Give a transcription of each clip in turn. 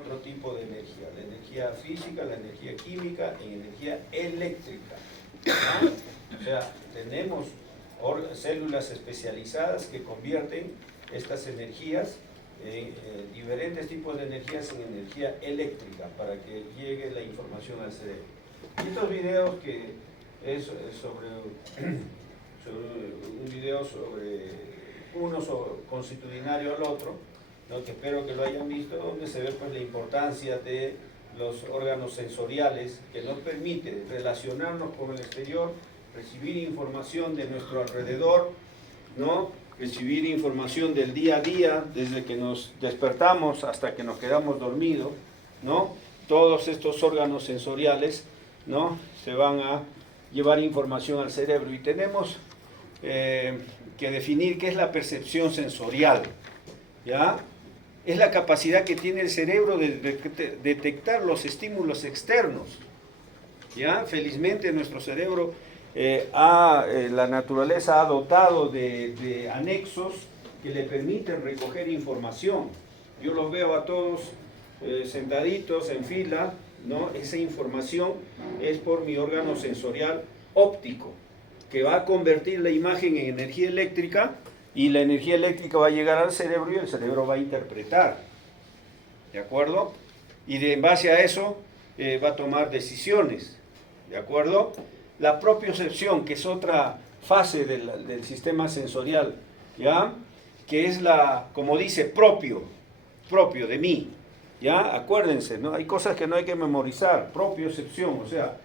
otro tipo de energía, la energía física, la energía química y energía eléctrica, ¿no? O sea, tenemos células especializadas que convierten estas energías, diferentes tipos de energías en energía eléctrica para que llegue la información al cerebro. Y estos videos que es sobre un video sobre uno consuetudinario al otro, ¿no? Que espero que lo hayan visto, donde se ve pues la importancia de los órganos sensoriales que nos permiten relacionarnos con el exterior, recibir información de nuestro alrededor, ¿no? Recibir información del día a día, desde que nos despertamos hasta que nos quedamos dormidos, ¿no? Todos estos órganos sensoriales, ¿no? Se van a llevar información al cerebro y tenemos que definir qué es la percepción sensorial, ¿ya? Es la capacidad que tiene el cerebro de detectar los estímulos externos, ¿ya? Felizmente nuestro cerebro, la naturaleza ha dotado de anexos que le permiten recoger información. Yo los veo a todos sentaditos en fila, ¿no? Esa información es por mi órgano sensorial óptico, que va a convertir la imagen en energía eléctrica, y la energía eléctrica va a llegar al cerebro y el cerebro va a interpretar, ¿de acuerdo? Y en base a eso va a tomar decisiones, ¿de acuerdo? La propiocepción, que es otra fase del sistema sensorial, ¿ya? Que es como dice, propio de mí, ¿ya? Acuérdense, ¿no? Hay cosas que no hay que memorizar, propiocepción, o sea,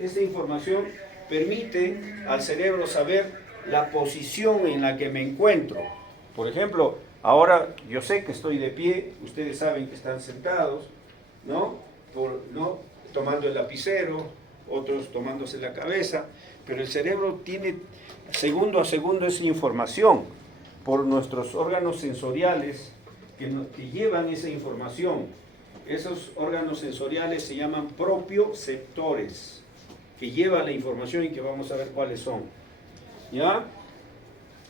esa información permite al cerebro saber la posición en la que me encuentro. Por ejemplo, ahora yo sé que estoy de pie, ustedes saben que están sentados, ¿no? Tomando el lapicero, otros tomándose la cabeza, pero el cerebro tiene segundo a segundo esa información por nuestros órganos sensoriales que llevan esa información. Esos órganos sensoriales se llaman propioceptores, que llevan la información y que vamos a ver cuáles son, ¿ya?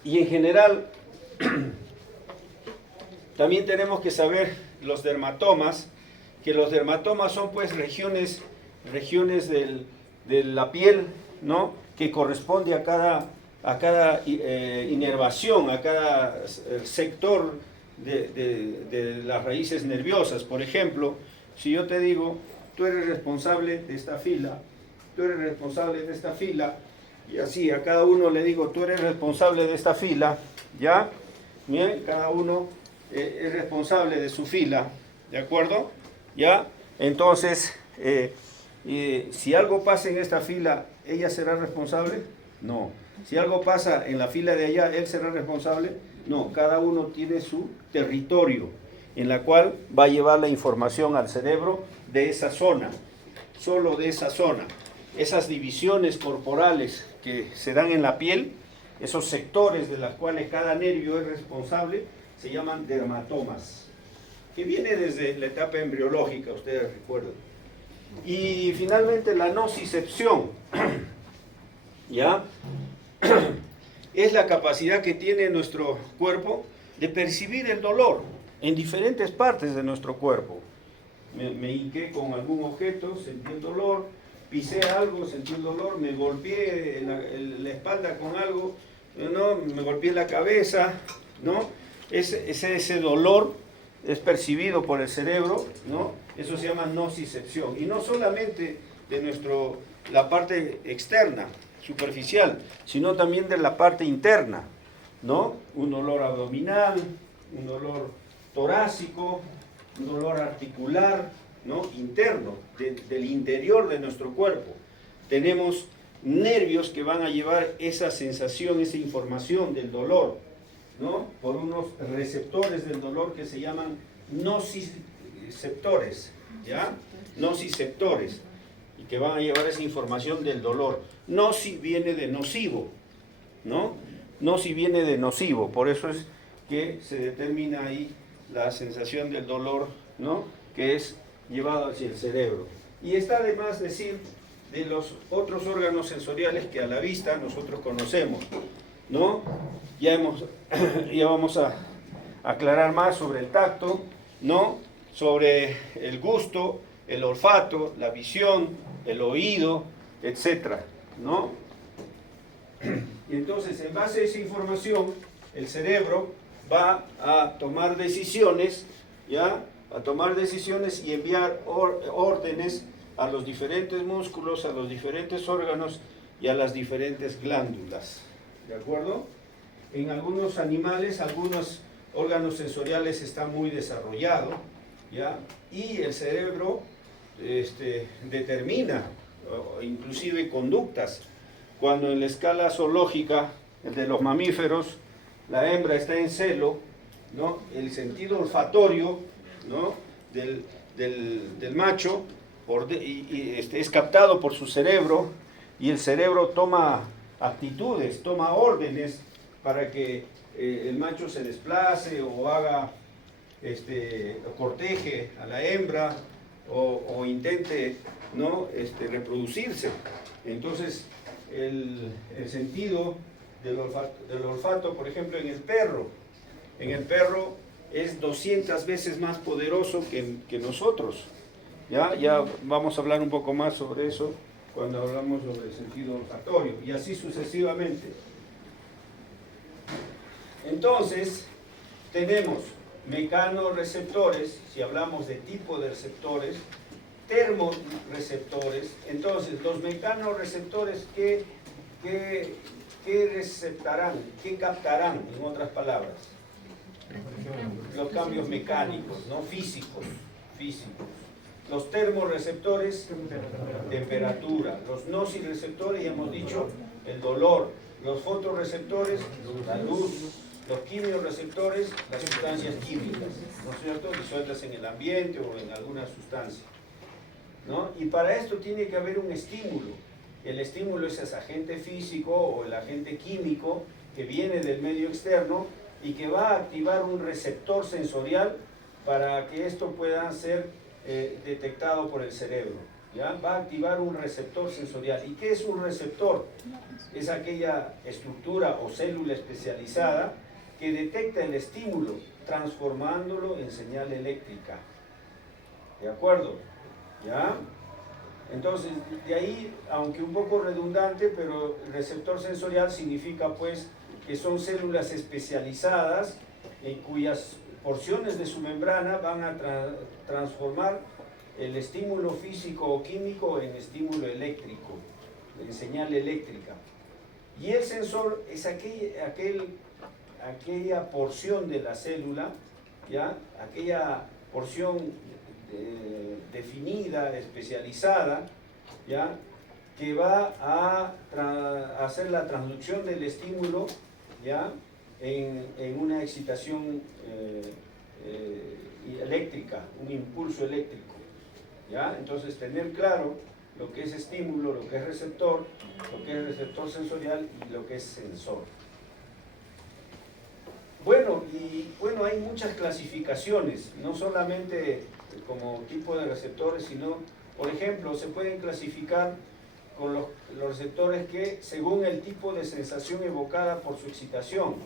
Y en general también tenemos que saber los dermatomas, que los dermatomas son pues regiones de la piel, ¿no? Que corresponde a cada inervación, a cada sector de las raíces nerviosas. Por ejemplo, si yo te digo, tú eres responsable de esta fila, tú eres responsable de esta fila, y así a cada uno le digo, tú eres responsable de esta fila, ¿ya? Bien, cada uno es responsable de su fila, ¿de acuerdo? ¿Ya? Entonces, si algo pasa en esta fila, ¿ella será responsable? No. Si algo pasa en la fila de allá, ¿él será responsable? No. Cada uno tiene su territorio, en la cual va a llevar la información al cerebro de esa zona, solo de esa zona. Esas divisiones corporales que se dan en la piel, esos sectores de los cuales cada nervio es responsable, se llaman dermatomas, que viene desde la etapa embriológica, ustedes recuerdan. Y finalmente la nocicepción, ¿ya? Es la capacidad que tiene nuestro cuerpo de percibir el dolor en diferentes partes de nuestro cuerpo. Me hinqué con algún objeto, sentí el dolor, pisé algo, sentí el dolor, me golpeé la espalda con algo, ¿no? Me golpeé la cabeza, ¿no? Ese dolor es percibido por el cerebro, ¿no? Eso se llama nocicepción. Y no solamente de la parte externa, superficial, sino también de la parte interna, ¿no? Un dolor abdominal, un dolor torácico, un dolor articular, ¿no? Interno, del interior de nuestro cuerpo. Tenemos nervios que van a llevar esa sensación, esa información del dolor, ¿no? Por unos receptores del dolor que se llaman nociceptores, ¿ya? Nociceptores, y que van a llevar esa información del dolor. Noci viene de nocivo, ¿no? Noci viene de nocivo, por eso es que se determina ahí la sensación del dolor, ¿no? Que es llevado hacia el cerebro. Y está de más decir de los otros órganos sensoriales que a la vista nosotros conocemos, ¿no? Ya vamos a aclarar más sobre el tacto, ¿no? sobre el gusto, el olfato, la visión, el oído, etc., ¿no? Y entonces, en base a esa información, el cerebro va a tomar decisiones, ¿ya? A tomar decisiones y enviar órdenes a los diferentes músculos, a los diferentes órganos y a las diferentes glándulas, ¿de acuerdo? En algunos animales, algunos órganos sensoriales están muy desarrollados, ¿ya? Y el cerebro determina inclusive conductas. Cuando en la escala zoológica, el de los mamíferos, la hembra está en celo, ¿no? El sentido olfatorio, ¿no? del macho es captado por su cerebro, y el cerebro toma actitudes, toma órdenes para que el macho se desplace o haga, corteje a la hembra o intente, ¿no? Reproducirse. Entonces, el sentido del olfato, por ejemplo, en el perro es 200 veces más poderoso que nosotros. Ya vamos a hablar un poco más sobre eso cuando hablamos sobre el sentido olfatorio, y así sucesivamente. Entonces, tenemos mecanorreceptores, si hablamos de tipo de receptores, termorreceptores. Entonces, los mecanorreceptores, ¿qué receptarán? ¿Qué captarán, en otras palabras? Los cambios mecánicos, ¿no? Físicos. Los termorreceptores, temperatura. Los nociceptores, ya hemos dicho, el dolor. Los fotorreceptores, la luz. Los quimiorreceptores, las sustancias químicas, ¿no es cierto?, disueltas en el ambiente o en alguna sustancia, ¿no? Y para esto tiene que haber un estímulo. El estímulo es ese agente físico o el agente químico que viene del medio externo y que va a activar un receptor sensorial para que esto pueda ser detectado por el cerebro, ¿ya? Va a activar un receptor sensorial. ¿Y qué es un receptor? Es aquella estructura o célula especializada que detecta el estímulo, transformándolo en señal eléctrica. ¿De acuerdo? ¿Ya? Entonces, de ahí, aunque un poco redundante, pero el receptor sensorial significa pues que son células especializadas en cuyas porciones de su membrana van a transformar el estímulo físico o químico en estímulo eléctrico, en señal eléctrica. Y el sensor es aquella porción de la célula, ¿ya? Aquella porción definida, especializada, ¿ya? Que va a hacer la transducción del estímulo, ¿ya? En una excitación eléctrica, un impulso eléctrico, ¿ya? Entonces, tener claro lo que es estímulo, lo que es receptor sensorial y lo que es sensor. Bueno, hay muchas clasificaciones, no solamente como tipo de receptores, sino, por ejemplo, se pueden clasificar con los receptores que, según el tipo de sensación evocada por su excitación,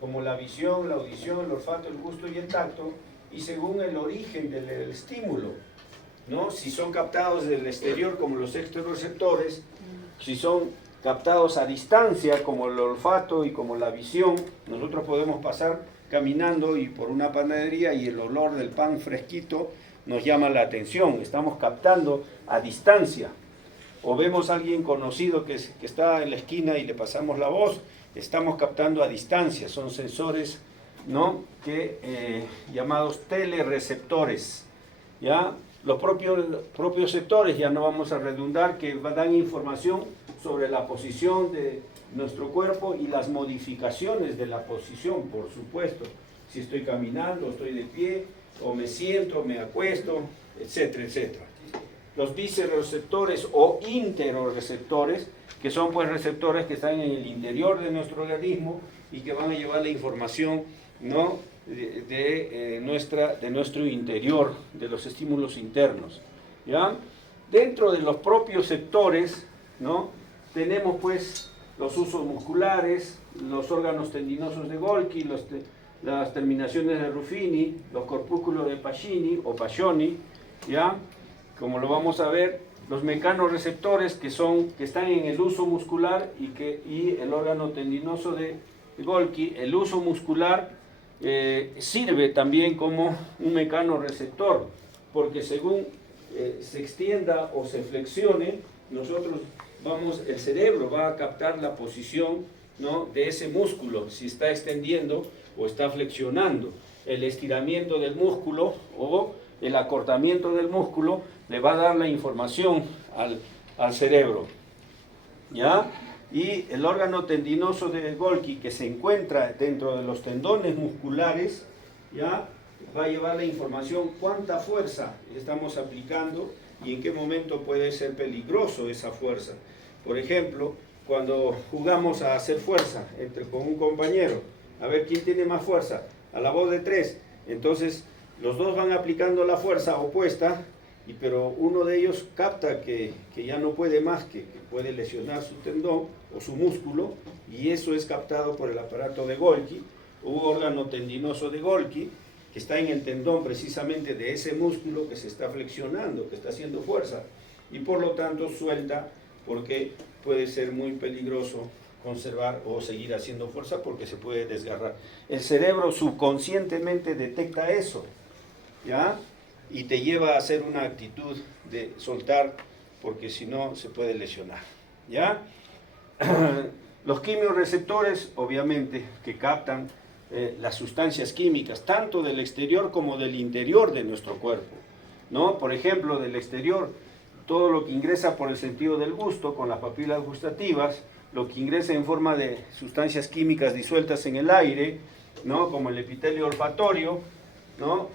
como la visión, la audición, el olfato, el gusto y el tacto, y según el origen del estímulo, ¿no? Si son captados del exterior, como los extorreceptores, si son captados a distancia, como el olfato y como la visión. Nosotros podemos pasar caminando y por una panadería y el olor del pan fresquito nos llama la atención, estamos captando a distancia. O vemos a alguien conocido que está en la esquina y le pasamos la voz, estamos captando a distancia, son sensores, ¿no? Llamados telereceptores, ¿ya? Los propios sectores, ya no vamos a redundar, que dan información sobre la posición de nuestro cuerpo y las modificaciones de la posición, por supuesto. Si estoy caminando, estoy de pie, o me siento, me acuesto, etcétera, etcétera. Los vicereceptores o interoreceptores, que son pues receptores que están en el interior de nuestro organismo y que van a llevar la información, ¿no? de nuestro interior, de los estímulos internos, ¿ya? Dentro de los propios sectores, ¿no? Tenemos pues los usos musculares, los órganos tendinosos de Golgi, las terminaciones de Ruffini, los corpúsculos de Pacini o Pacioni, ¿ya? Como lo vamos a ver, los mecanorreceptores que están en el huso muscular y el órgano tendinoso de Golgi. El huso muscular sirve también como un mecanorreceptor, porque según se extienda o se flexione, el cerebro va a captar la posición, ¿no?, de ese músculo, si está extendiendo o está flexionando. El estiramiento del músculo o el acortamiento del músculo le va a dar la información al cerebro, ¿ya? Y el órgano tendinoso de Golgi, que se encuentra dentro de los tendones musculares, ¿ya?, va a llevar la información cuánta fuerza estamos aplicando y en qué momento puede ser peligroso esa fuerza. Por ejemplo, cuando jugamos a hacer fuerza con un compañero, a ver quién tiene más fuerza, a la voz de 3, entonces los dos van aplicando la fuerza opuesta, pero uno de ellos capta que ya no puede más, que puede lesionar su tendón o su músculo, y eso es captado por el aparato de Golgi, un órgano tendinoso de Golgi, que está en el tendón precisamente de ese músculo que se está flexionando, que está haciendo fuerza, y por lo tanto suelta, porque puede ser muy peligroso conservar o seguir haciendo fuerza porque se puede desgarrar. El cerebro subconscientemente detecta eso, ¿ya? Y te lleva a hacer una actitud de soltar, porque si no se puede lesionar, ¿ya? Los quimiorreceptores, obviamente, que captan las sustancias químicas, tanto del exterior como del interior de nuestro cuerpo, ¿no? Por ejemplo, del exterior, todo lo que ingresa por el sentido del gusto, con las papilas gustativas, lo que ingresa en forma de sustancias químicas disueltas en el aire, ¿no?, como el epitelio olfatorio, ¿no?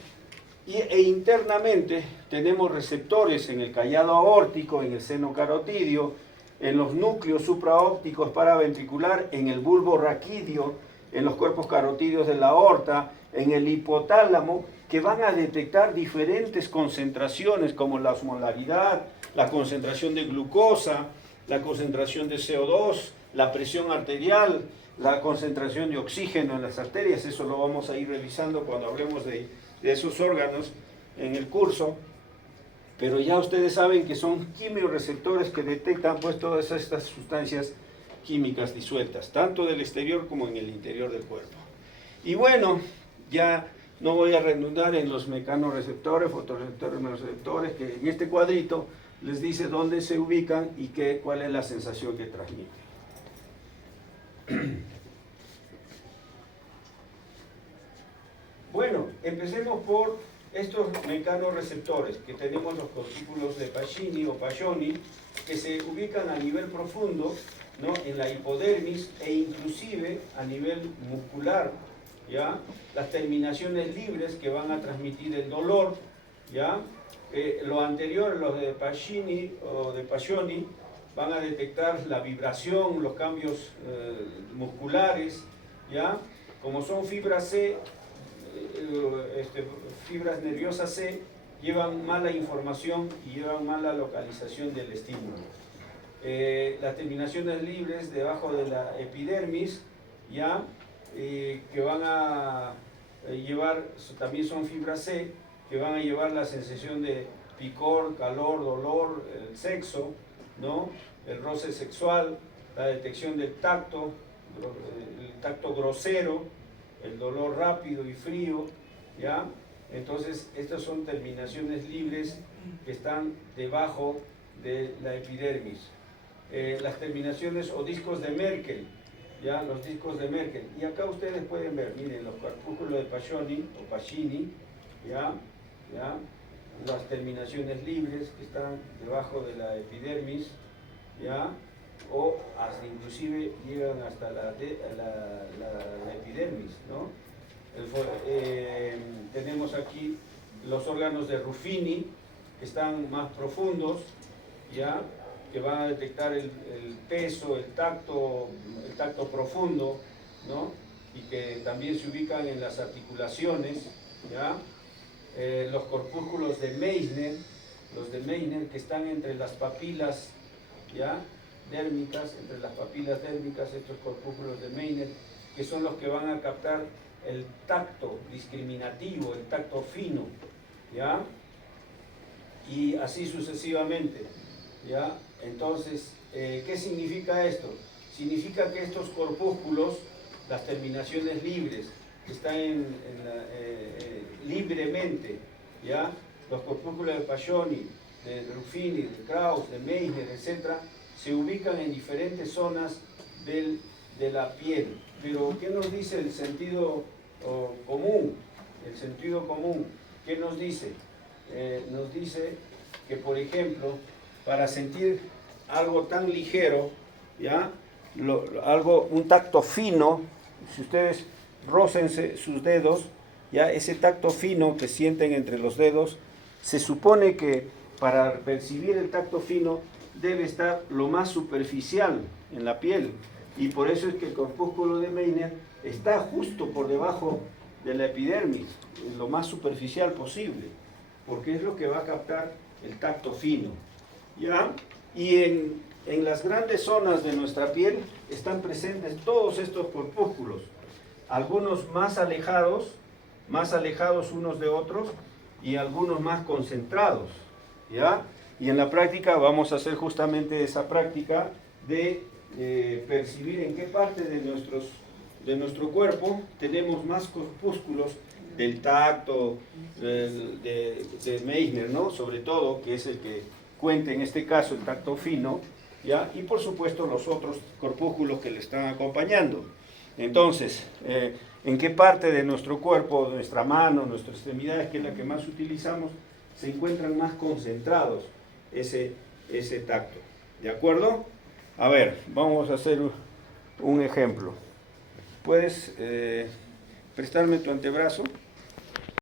E internamente tenemos receptores en el callado aórtico, en el seno carotidio, en los núcleos supraópticos paraventricular, en el bulbo raquídeo, en los cuerpos carotídeos de la aorta, en el hipotálamo, que van a detectar diferentes concentraciones como la osmolaridad, la concentración de glucosa, la concentración de CO2, la presión arterial, la concentración de oxígeno en las arterias. Eso lo vamos a ir revisando cuando hablemos de esos órganos en el curso, pero ya ustedes saben que son quimiorreceptores que detectan pues todas estas sustancias químicas disueltas, tanto del exterior como en el interior del cuerpo. Y bueno, ya no voy a redundar en los mecanorreceptores, fotorreceptores, meroreceptores, que en este cuadrito les dice dónde se ubican y cuál es la sensación que transmiten. Bueno, empecemos por estos mecanorreceptores, que tenemos los corpúsculos de Pacini o Pacioni, que se ubican a nivel profundo, ¿no?, en la hipodermis e inclusive a nivel muscular, ¿ya? Las terminaciones libres que van a transmitir el dolor, ¿ya? Lo anterior, los de Pacini o de Pacioni, van a detectar la vibración, los cambios musculares, ¿ya? Como son fibras C, fibras nerviosas C, llevan mala información y llevan mala localización del estímulo. Las terminaciones libres debajo de la epidermis, ¿ya? Que van a llevar, también son fibras C, que van a llevar la sensación de picor, calor, dolor, el sexo, ¿no?, el roce sexual, la detección del tacto, el tacto grosero, el dolor rápido y frío, ¿ya? Entonces, estas son terminaciones libres que están debajo de la epidermis. Las terminaciones o discos de Merkel, ¿ya? Los discos de Merkel. Y acá ustedes pueden ver, miren, los corpúsculos de Pacioni o Pacini, ¿ya? ¿Ya? Las terminaciones libres que están debajo de la epidermis, ¿ya? O hasta inclusive llegan hasta la epidermis, ¿no? Tenemos aquí los órganos de Ruffini, que están más profundos, ¿ya?, que van a detectar el peso, el tacto profundo, ¿no?, y que también se ubican en las articulaciones, ¿ya? Los corpúsculos de Meissner, que están entre las papilas, ¿ya?, dérmicas, entre las papilas dérmicas, estos corpúsculos de Meissner, que son los que van a captar el tacto discriminativo, el tacto fino, ¿ya? Y así sucesivamente, ¿ya? Entonces, ¿qué significa esto? Significa que estos corpúsculos, las terminaciones libres, que están libremente, ¿ya? Los corpúsculos de Pacioni, de Ruffini, de Krauss, de Meissner, etc., se ubican en diferentes zonas de la piel. Pero, ¿qué nos dice el sentido común? El sentido común, ¿qué nos dice? Nos dice que, por ejemplo, para sentir algo tan ligero, ¿ya? Un tacto fino, si ustedes rócense sus dedos, ya ese tacto fino que sienten entre los dedos, se supone que para percibir el tacto fino debe estar lo más superficial en la piel, y por eso es que el corpúsculo de Meissner está justo por debajo de la epidermis, lo más superficial posible, porque es lo que va a captar el tacto fino, ¿ya? Y en las grandes zonas de nuestra piel están presentes todos estos corpúsculos, algunos más alejados unos de otros, y algunos más concentrados, ¿ya? Y en la práctica vamos a hacer justamente esa práctica de percibir en qué parte de nuestro cuerpo tenemos más corpúsculos del tacto, de Meissner, ¿no? Sobre todo, que es el que cuenta en este caso el tacto fino, ¿ya? Y por supuesto los otros corpúsculos que le están acompañando. Entonces, ¿en qué parte de nuestro cuerpo, nuestra mano, nuestras extremidades, que es la que más utilizamos, se encuentran más concentrados ese tacto? ¿De acuerdo? A ver, vamos a hacer un ejemplo. ¿Puedes prestarme tu antebrazo?